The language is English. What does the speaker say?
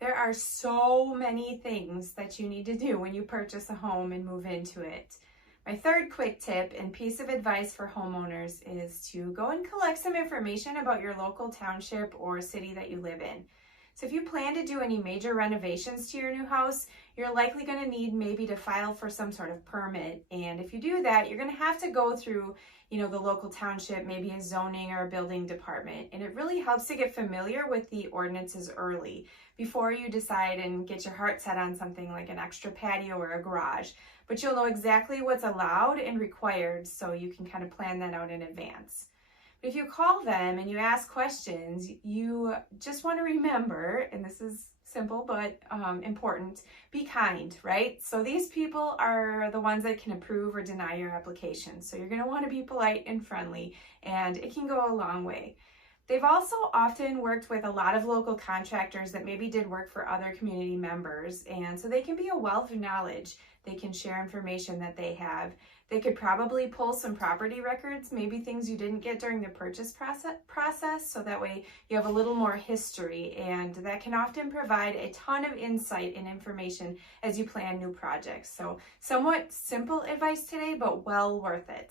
There are so many things that you need to do when you purchase a home and move into it. My third quick tip and piece of advice for homeowners is to go and collect some information about your local township or city that you live in. So if you plan to do any major renovations to your new house, you're likely going to need maybe to file for some sort of permit. And if you do that, you're going to have to go through, the local township, maybe a zoning or a building department. And it really helps to get familiar with the ordinances early before you decide and get your heart set on something like an extra patio or a garage. But you'll know exactly what's allowed and required, so you can kind of plan that out in advance. But if you call them and you ask questions, you just want to remember, and this is simple but important, be kind, right? So these people are the ones that can approve or deny your application. So you're going to want to be polite and friendly, and it can go a long way. They've also often worked with a lot of local contractors that maybe did work for other community members, and so they can be a wealth of knowledge. They can share information that they have. They could probably pull some property records, maybe things you didn't get during the purchase process, so that way you have a little more history, and that can often provide a ton of insight and information as you plan new projects. So somewhat simple advice today, but well worth it.